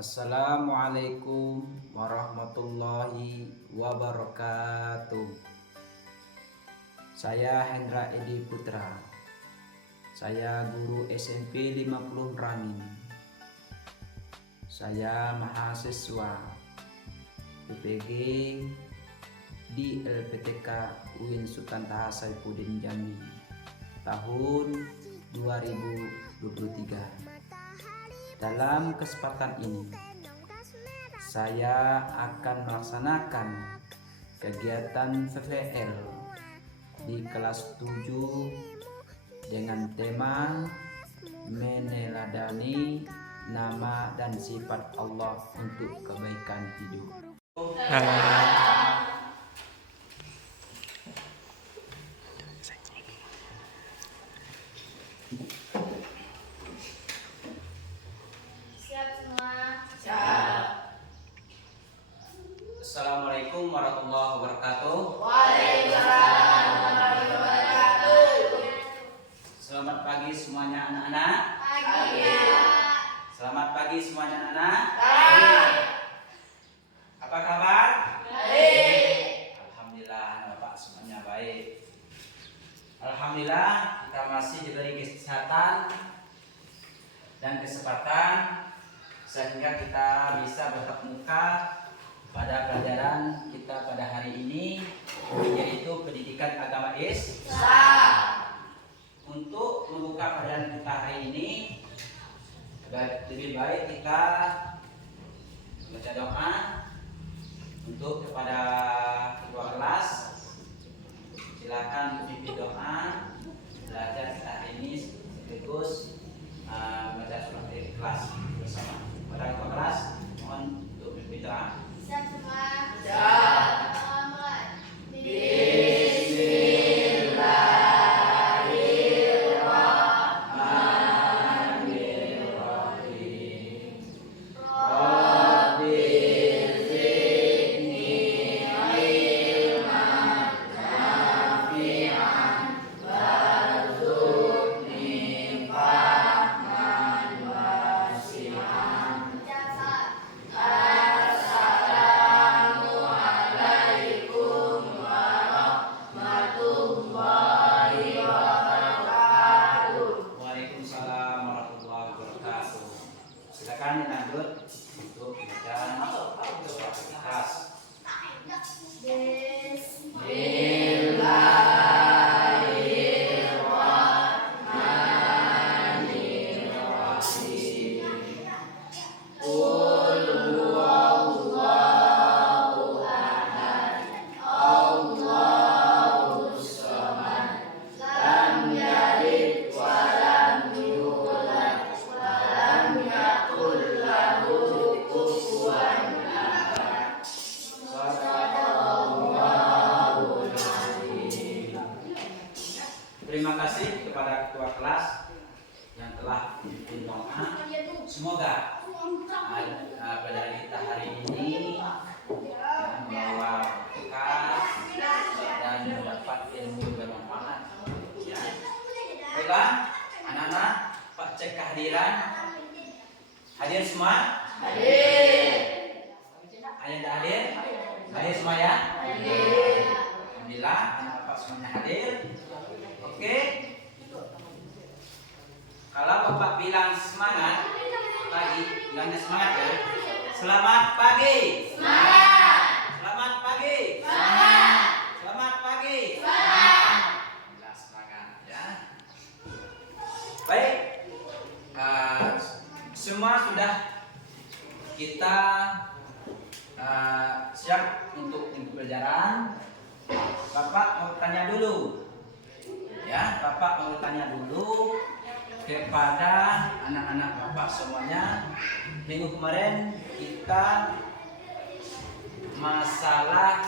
Assalamualaikum warahmatullahi wabarakatuh. Saya Hendra Edi Putra. Saya guru SMP 50 Ramin. Saya mahasiswa PPG di LPTK UIN Sultan Taha Saifuddin Jambi tahun 2023. Dalam kesempatan ini, saya akan melaksanakan kegiatan VVL di kelas 7 dengan tema meneladani nama dan sifat Allah untuk kebaikan hidup. Assalamualaikum warahmatullahi wabarakatuh. Waalaikumsalam warahmatullahi wabarakatuh. Selamat pagi semuanya anak-anak. Pagi. Selamat pagi semuanya anak-anak. Pagi. Apa kabar? Baik. Alhamdulillah Bapak semuanya baik. Alhamdulillah kita masih diberi kesehatan dan kesempatan sehingga kita bisa bertatap muka pada pelajaran kita pada hari ini, yaitu pendidikan agama Islam. Untuk membuka pelajaran kita hari ini, lebih baik kita baca doa untuk kepada ketua kelas. Silakan pimpin doa belajar kita hari ini sekaligus baca surat Ikhlas bersama. Pada ketua kelas mohon untuk pimpin doa. Silakan dilanjut untuk bacaan surat Ikhlas. Terima kasih kepada ketua kelas yang telah memimpin doa. Semoga pelajaran kita hari ini membawa berkah dan mendapat ilmu bermanfaat. Ya. Baiklah, anak-anak, Pak cek kehadiran. Hadir semua? Hadir. Ada yang hadir? Hadir semua ya? Hadir. Alhamdulillah, anak Bapak semuanya hadir. Oke. Kalau Bapak bilang semangat pagi, bilangnya semangat ya. Selamat pagi. Semangat. Selamat pagi. Semangat. Selamat pagi. Semangat. Alhamdulillah, semangat ya. Baik. Semua sudah kita siap untuk pelajaran. Bapak mau tanya dulu. Ya, Bapak mau tanya dulu kepada anak-anak Bapak semuanya. Minggu kemarin kita masalah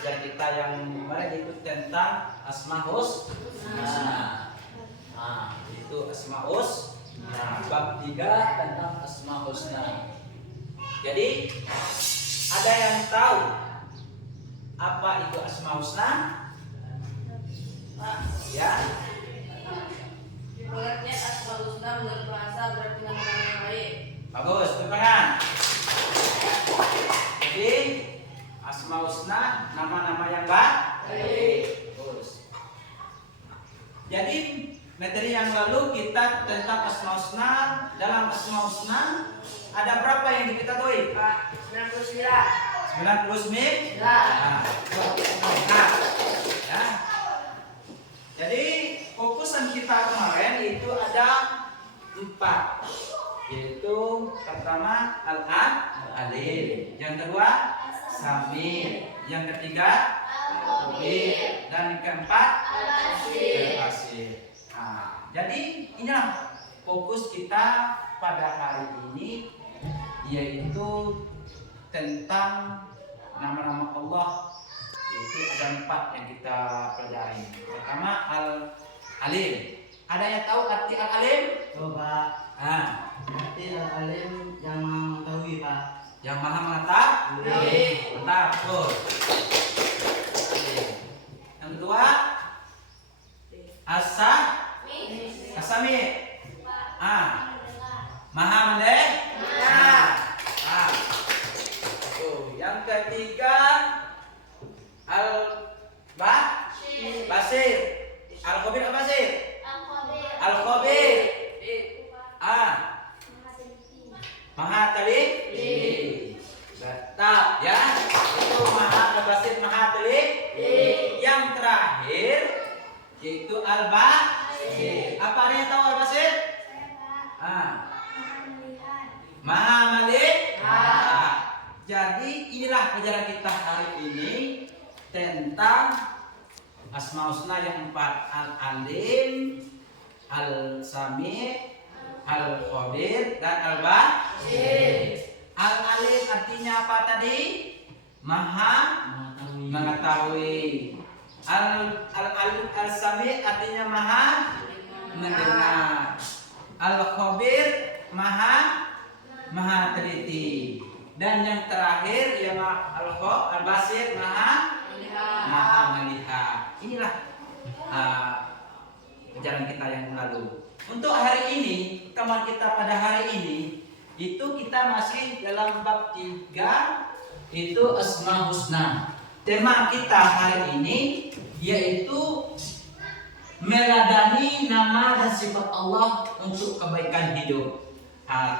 pelajaran kita yang kemarin itu tentang Asmaul Husna. Itu Asmaul Husna. Bab 3 tentang Asmaul Husna. Jadi ada yang tahu apa itu Asmaul Husna? Ya. Ibaratnya asmaul husna menurut bahasa berarti nama yang baik. Bagus, tepuk tangan. Jadi Asmaul Husna nama-nama yang baik. Terus. Jadi materi yang lalu kita tentang Asmaul Husna. Dalam Asmaul Husna ada berapa yang diketahui? 99. 99. Nah, ya. Jadi fokusan kita kemarin itu ada 4, yaitu pertama al-alim, yang kedua sami, yang ketiga al-khabir, dan yang keempat al-basir. Nah, jadi inilah fokus kita pada hari ini, yaitu tentang nama-nama Allah, yaitu ada 4 yang kita pelajari. Pertama al-alim. Ada yang tahu arti al-alim? Coba arti al-alim yang maha mengetahui, Pak. Yang maha mengetahui. Benar, betul. Yang kedua asami. Maha mendengar. Yang ketiga al-basir. Al-khabir apa sih? Al-khabir. Maha teliti. Tetap ya. Itu maha al-basir, maha teliti. Yang terakhir yaitu al-basir. Apa artinya tahu al-basir? Maha melihat. Jadi inilah pelajaran kita hari ini tentang Asmaul Husna yang 4, al-alim, al-sami, al-khabir, dan al-basir. Al-alim artinya apa tadi? Maha mengetahui. Al-sami artinya maha mendengar. Al-khabir maha teliti. Dan yang terakhir ya al-basir maha melihat. Inilah pelajaran kita yang lalu. Untuk hari ini, teman kita pada hari ini itu kita masih dalam bab 3, itu Asmaul Husna. Tema kita hari ini yaitu meladani nama dan sifat Allah untuk kebaikan hidup.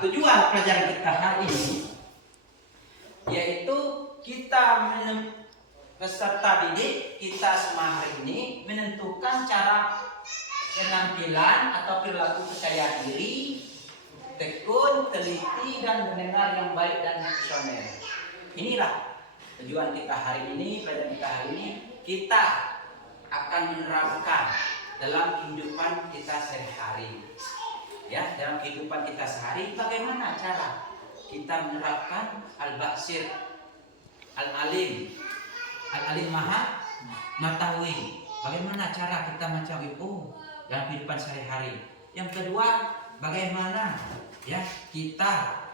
Tujuan pelajaran kita hari ini yaitu kita peserta didik kita semua hari ini menentukan cara penampilan atau perilaku percaya diri, tekun, teliti, dan mendengar yang baik dan visioner. Inilah tujuan kita hari ini, pelajaran kita hari ini. Kita akan menerapkan dalam kehidupan kita sehari-hari. Ya, dalam kehidupan kita sehari, bagaimana cara kita menerapkan al-basir, al-alim maha mengetahui. Bagaimana cara kita mengetahui dalam kehidupan sehari-hari. Yang kedua, bagaimana ya kita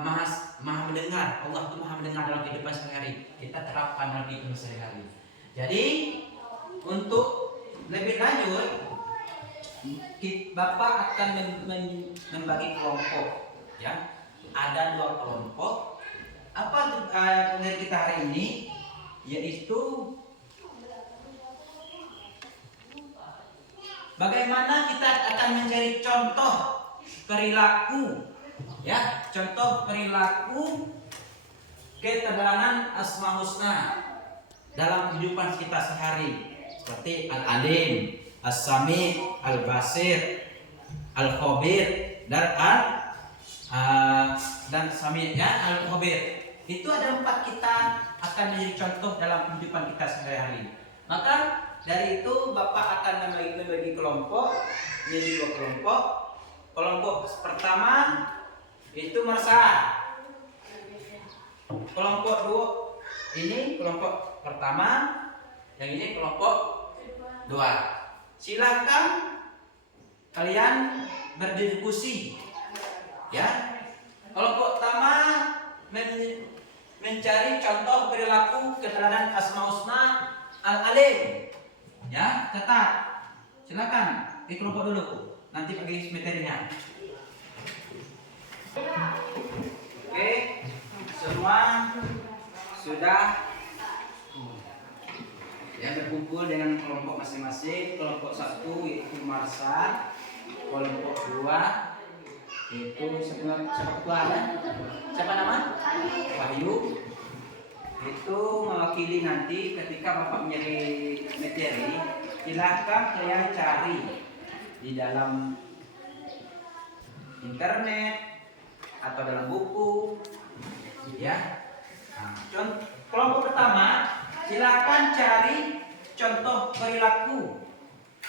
maha mendengar. Allah itu maha mendengar dalam kehidupan sehari-hari. Kita terapkan dalam kehidupan sehari-hari. Jadi untuk lebih lanjut, Bapak akan membagi kelompok. Ya, ada 2 kelompok. Apa pelajaran kita hari ini? Yaitu bagaimana kita akan mencari contoh perilaku, ya, contoh perilaku keteladanan Asmaul Husna dalam kehidupan kita sehari, seperti al-alim, as-sami, al-basir, al-khabir, dan sami, ya, al-khabir. Itu ada 4 kita akan menjadi contoh dalam kehidupan kita sehari-hari. Maka dari itu Bapak akan membagi kelompok menjadi 2 kelompok. Kelompok pertama itu merasa. Kelompok 2 ini kelompok pertama, yang ini kelompok 2. Silakan kalian berdiskusi. Ya. Kelompok pertama mencari contoh perilaku keteladanan Asmaul Husna al-alim. Ya, tetap. Silakan di kelompok dulu. Nanti bagi materinya. sudah yang berkumpul dengan kelompok masing-masing. Kelompok 1 yaitu Marsa, kelompok 2 yaitu siapa ketua ada? Siapa nama? Wahyu. Itu mewakili nanti ketika Bapak menjadi materi, silahkan kalian cari di dalam internet atau dalam buku, ya. Nah, kelompok pertama, silakan cari contoh perilaku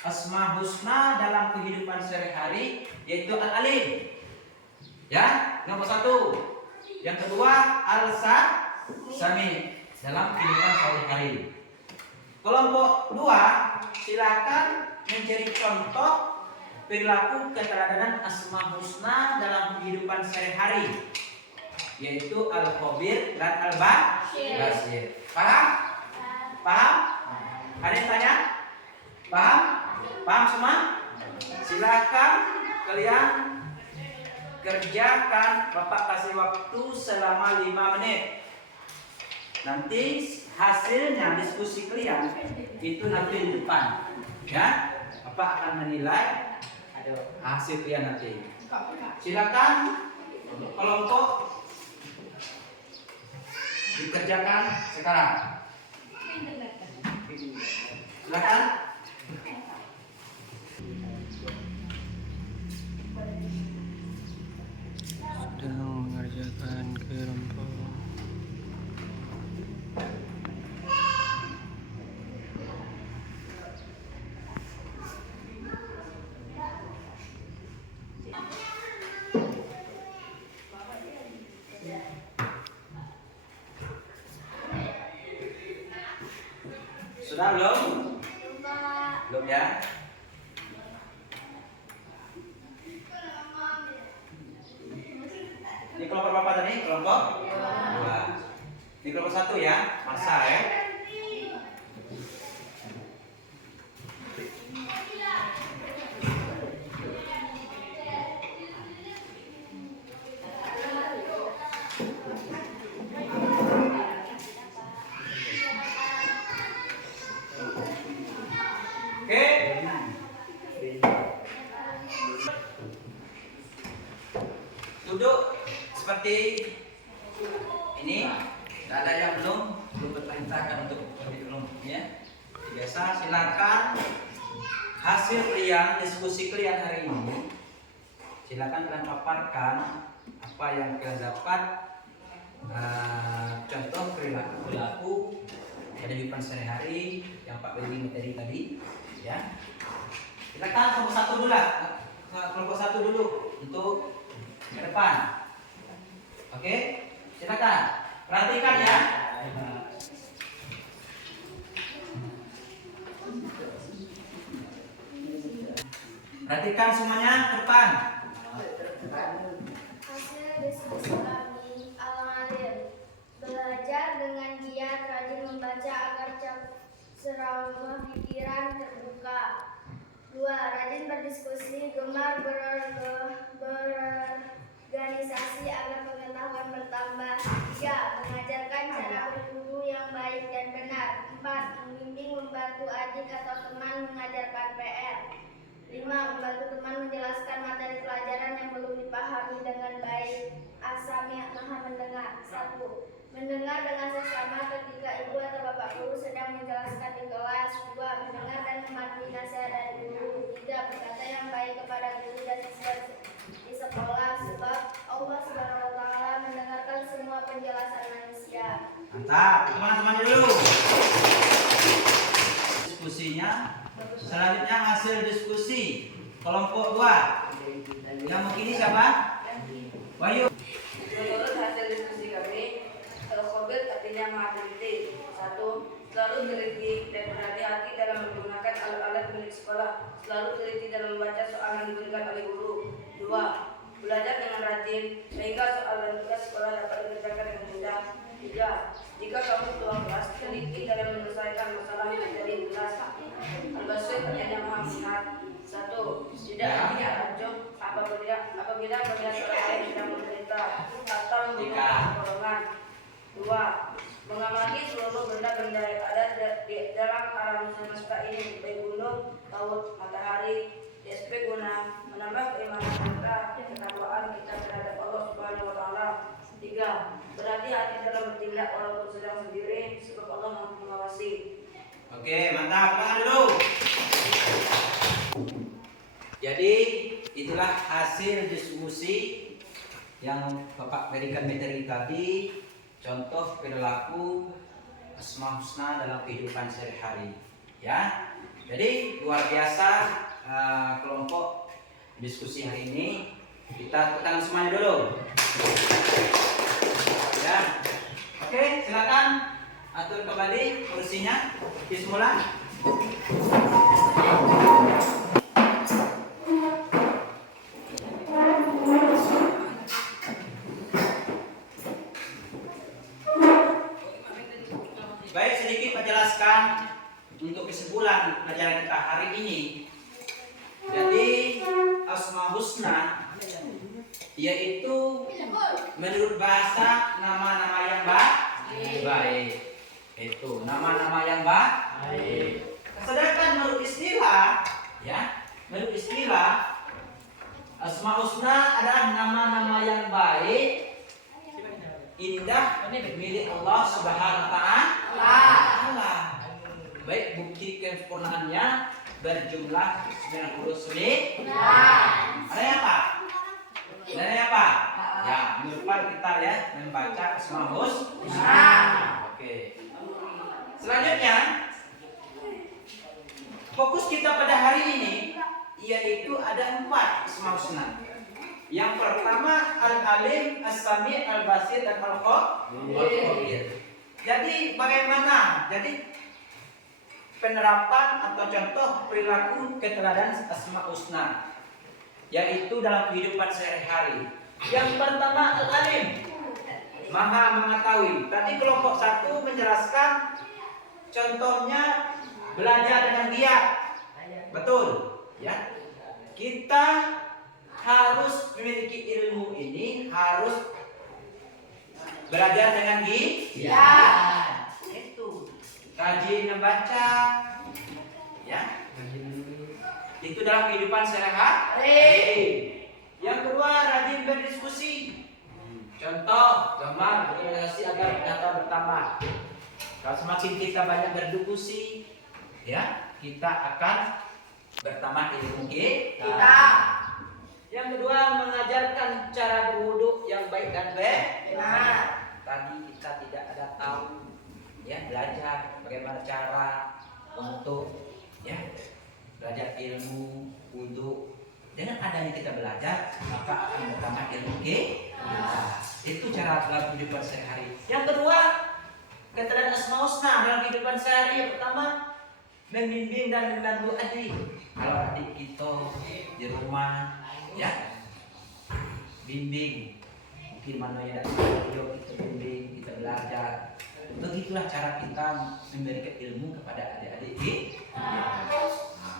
Asma Husna dalam kehidupan sehari-hari, yaitu Al-Alim. Ya, nomor 1. Yang kedua, Al-Sami dalam kehidupan sehari-hari. Kelompok 2, silakan mencari contoh perilaku keteladanan Asma Husna dalam kehidupan sehari-hari, yaitu Al-Khabir dan Al-Basir. Paham? Paham? Ada yang tanya? Paham? Paham semua? Silakan kalian kerjakan. Bapak kasih waktu selama 5 menit. Nanti hasilnya diskusi kalian itu nanti di depan, ya. Bapak akan menilai hasil kalian nanti. Silakan kelompok dikerjakan sekarang. Silakan. Sedang mengerjakan kelompok. Sudah belum? Belum ya? Ini kelompok berapa tadi? Kelompok 2. Ini kelompok 1 ya, masa ya. Oke. Duduk seperti ini. Tidak ada yang belum berperintahkan untuk kelompoknya. Biasa silakan hasil kalian, diskusi kalian hari ini. Silakan kalian paparkan apa yang kalian dapat, contoh perilaku pada kehidupan sehari-hari yang Pak Beli materi tadi, ya. Silakan kelompok 1 dulu lah. Kelompok 1 dulu untuk ke depan. Oke, silakan. Perhatikan ya. Perhatikan semuanya ke depan. Hasil diskusi kami, Al-Alim belajar dengan giat, rajin membaca agar ceramah pikiran terbuka. 2. Rajin berdiskusi, gemar berorganisasi agar pengetahuan bertambah. 3. Mengajarkan cara berguru yang baik dan benar. 4. Membimbing, membantu adik atau teman mengajarkan PR. 5. Membantu teman menjelaskan materi pelajaran yang belum dipahami dengan baik. Asami maha mendengar. 1. Mendengar dengan seksama ketika ibu atau bapak guru sedang menjelaskan di kelas. 2. Mendengar dan mematuhi nasihat dari guru. 3. Berkata yang baik kepada guru dan siswa di sekolah, sebab Allah Subhanahu wa taala mendengarkan semua penjelasan manusia. Mantap, teman-teman dulu. Diskusinya. Selanjutnya hasil diskusi kelompok 2. Yang mungkin siapa? Wahyu. Menurut hasil diskusi kami, Al-Khabir artinya maha teliti. 1. Selalu teliti dan berhati-hati dalam menggunakan alat-alat milik sekolah. Selalu teliti dalam membaca soal yang diberikan oleh guru. 2. Belajar dengan rajin sehingga soal dan tugas sekolah dapat dikerjakan dengan mudah. 3. Jika kamu keluar kelas, teliti dalam menyelesaikan masalah yang menjadi kelas. Al-Basir artinya maha melihat. 1. Tidak artinya acuh apabila melihat orang lain sedang menderita atau membutuhkan pertolongan. 2. mengamati seluruh benda-benda yang ada di dalam alam semesta ini, baik gunung, laut, matahari, DSP guna menambah keimanan kita, ketakwaan kita terhadap Allah Subhanahu wa taala. 3. Berhati-hati dalam bertindak walaupun sedang sendiri, sebab Allah Maha mengawasi. Oke, mantap. Tangan dulu. Jadi itulah hasil diskusi yang Bapak berikan materi tadi, contoh perilaku Asma Husna dalam kehidupan sehari-hari. Ya, jadi luar biasa kelompok diskusi hari ini. Kita tekan semuanya dulu. Ya, oke, silakan atur kembali kursinya. Bismillah. Baik, sedikit menjelaskan untuk kesimpulan pelajaran kita hari ini. Jadi Asma Husna yaitu menurut bahasa nama-nama yang baik. Itu nama-nama yang baik. Sedangkan menurut istilah, ya, menurut istilah Asma Husna adalah nama-nama yang baik, indah, milik Allah Subhanahu wa taala. Baik, bukti kesempurnaannya berjumlah 99. Ada yang apa? Ya, menurut kita ya membaca Asma Husna. Oke. Selanjutnya, fokus kita pada hari ini yaitu ada 4 Asma Husna. Yang pertama Al-Alim, As-Sami, Al-Basir, dan Al-Khabir. Jadi bagaimana? Jadi penerapan atau contoh perilaku keteladanan Asma Husna yaitu dalam kehidupan sehari-hari. Yang pertama Al-Alim, Maha mengetahui. Tadi kelompok 1 menjelaskan contohnya belajar dengan giat. Betul, ya. Kita harus memiliki ilmu ini, harus belajar dengan giat. Itu rajin membaca, ya. Itu dalam kehidupan sehari-hari. Yang kedua, rajin berdiskusi. Contoh, gemar berorganisasi agar data bertambah. Kalau semakin kita banyak berdiskusi, ya, kita akan bertambah ilmu kita. Yang kedua, mengajarkan cara berwudu yang baik dan benar. Tadi kita tidak ada tahu, ya, belajar bagaimana cara untuk, ya, belajar ilmu wudu. Dengan adanya kita belajar, maka akan bertambah ilmu kita. Itu cara dalam kehidupan sehari-hari. Yang kedua, keteladanan Asma Husna dalam kehidupan sehari. Yang pertama, membimbing dan membantu adik. Kalau adik kita di rumah, ya, bimbing. Mungkin mana yang tidak kita bimbing, kita belajar. Begitulah cara kita memberikan ilmu kepada adik-adik kita. Nah,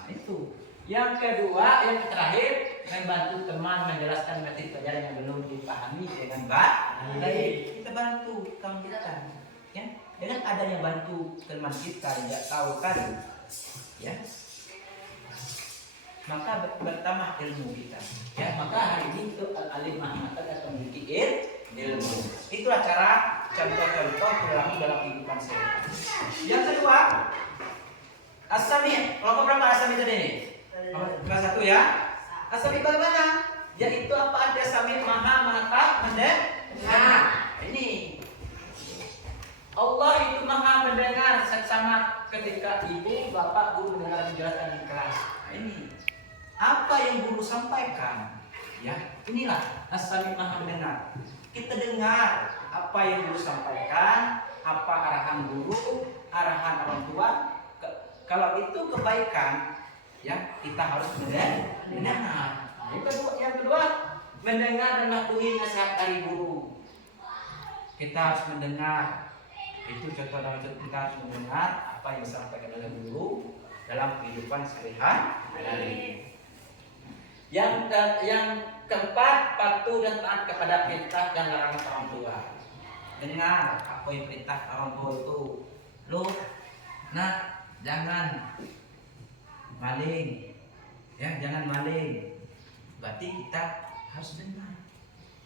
itu. Yang kedua, yang terakhir, membantu teman menjelaskan materi pelajaran yang belum dipahami dengan baik. Kita bantu kawan kita, ya. Dengan adanya bantu teman kita yang tidak tahu kan, ya, maka bertambah ilmu kita. Ya, maka hari ini itu Al-Alim Muhammad akan memiliki ilmu. Itulah cara contoh-contoh perilaku dalam kehidupan sehari-hari. Yang kedua, As-Sami. Kelompok berapa As-Sami tadi ini? Kelas 1 ya. As-Sami bagaimana? Yaitu apa arti As-Sami? Maha mendengar. Ini Allah itu maha mendengar sama ketika ibu, bapak, guru mendengar menjelaskan di kelas. Nah, ini apa yang guru sampaikan, ya, inilah As-Sami maha mendengar. Kita dengar apa yang guru sampaikan, apa arahan guru, arahan orang tua. Kalau itu kebaikan, ya, kita harus mendengar. Yang kedua, mendengar dan mematuhi nasihat dari guru. Kita harus mendengar. Itu contoh dalam kita harus mendengar apa yang disampaikan oleh guru dalam kehidupan sehari-hari. Yang keempat, patuh dan taat kepada perintah dan larangan orang tua. dengar apa yang perintah orang tua itu. Lu, nah, jangan maling, ya jangan maling. Berarti kita harus dengar.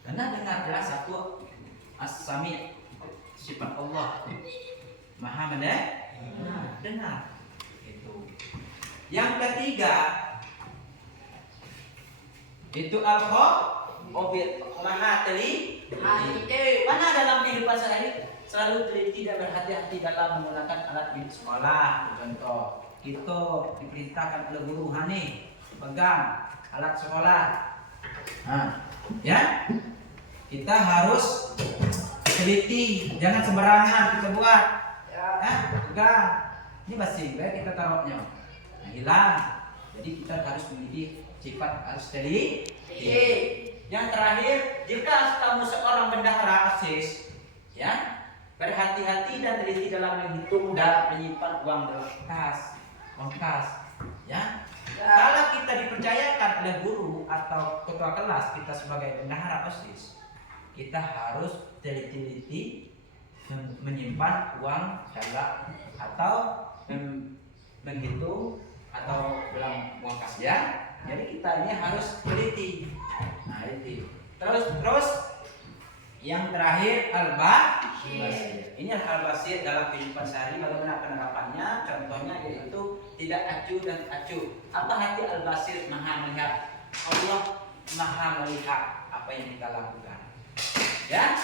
Karena dengar adalah satu as-sami', sifat Allah, maha dengar. Itu. Yang ketiga itu al-khabir, maha teliti. Mana dalam kehidupan sehari selalu teliti dan berhati-hati dalam menggunakan alat di sekolah. Contoh, kita diperintahkan oleh guru Hani pegang alat sekolah. Nah, ya, kita harus teliti, jangan sembarangan kita buat. Pegang. Ini masih baik kita taruhnya. Nah, hilang. Jadi kita harus memiliki sifat harus teliti. Yang terakhir, jika kamu seorang bendahara asis, ya, berhati-hati dan teliti dalam menghitung dan menyimpan uang dalam kas, ya. Kalau kita dipercayakan oleh guru atau ketua kelas kita sebagai bendahara OSIS, kita harus teliti-teliti menyimpan uang dalam atau menghitung atau dalam uang kas, ya. Jadi kita ini harus teliti. Nah, itu. Terus yang terakhir al-basir. Ini al-basir dalam kehidupan sehari, bagaimana penerapannya? Contohnya yaitu tidak acuh dan acuh. Apa arti al-basir? Maha melihat. Allah maha melihat apa yang kita lakukan. Ya,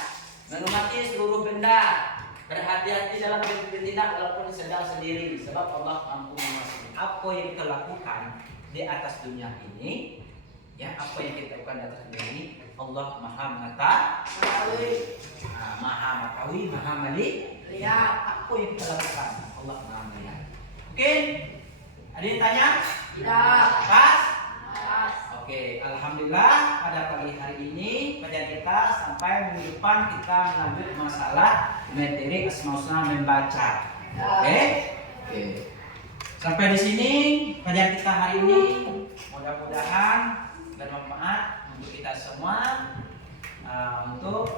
menghormati seluruh benda. Berhati-hati dalam bertindak walaupun sedang sendiri, sebab Allah mampu menguasai apa yang kita lakukan di atas dunia ini. Ya, apa yang kita lakukan di atas dunia ini, Allah maha mengetahui, maha mengetahui, maha melihat apa yang kita lakukan. Allah maha melihat. Oke, ada yang tanya? Tidak. Pas? Oke, alhamdulillah pada pagi hari ini kajian kita sampai minggu depan kita melanjut masalah materi Asmaul Husna membaca. Oke. Sampai di sini kajian kita hari ini, mudah-mudahan bermanfaat untuk kita semua. Untuk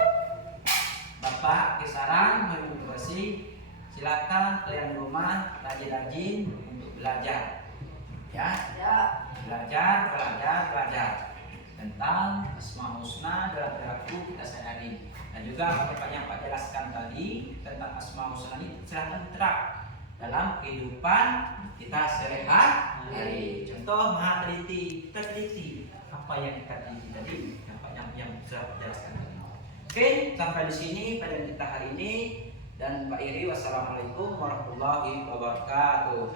Bapak kisaran memotivasi, silakan kalian di rumah rajin-rajin untuk belajar, ya. Belajar tentang Asmaul Husna dalam perilaku kita sehari. Dan juga apa yang Pak jelaskan tadi tentang Asmaul Husna ini silakan diterap dalam kehidupan kita sehari-hari. Contoh, maha teliti, kita teliti apa yang kita teliti tadi, apa yang bisa dijelaskan tadi. Oke, sampai di sini pada kita hari ini. Dan Pak Iri, wassalamualaikum warahmatullahi wabarakatuh.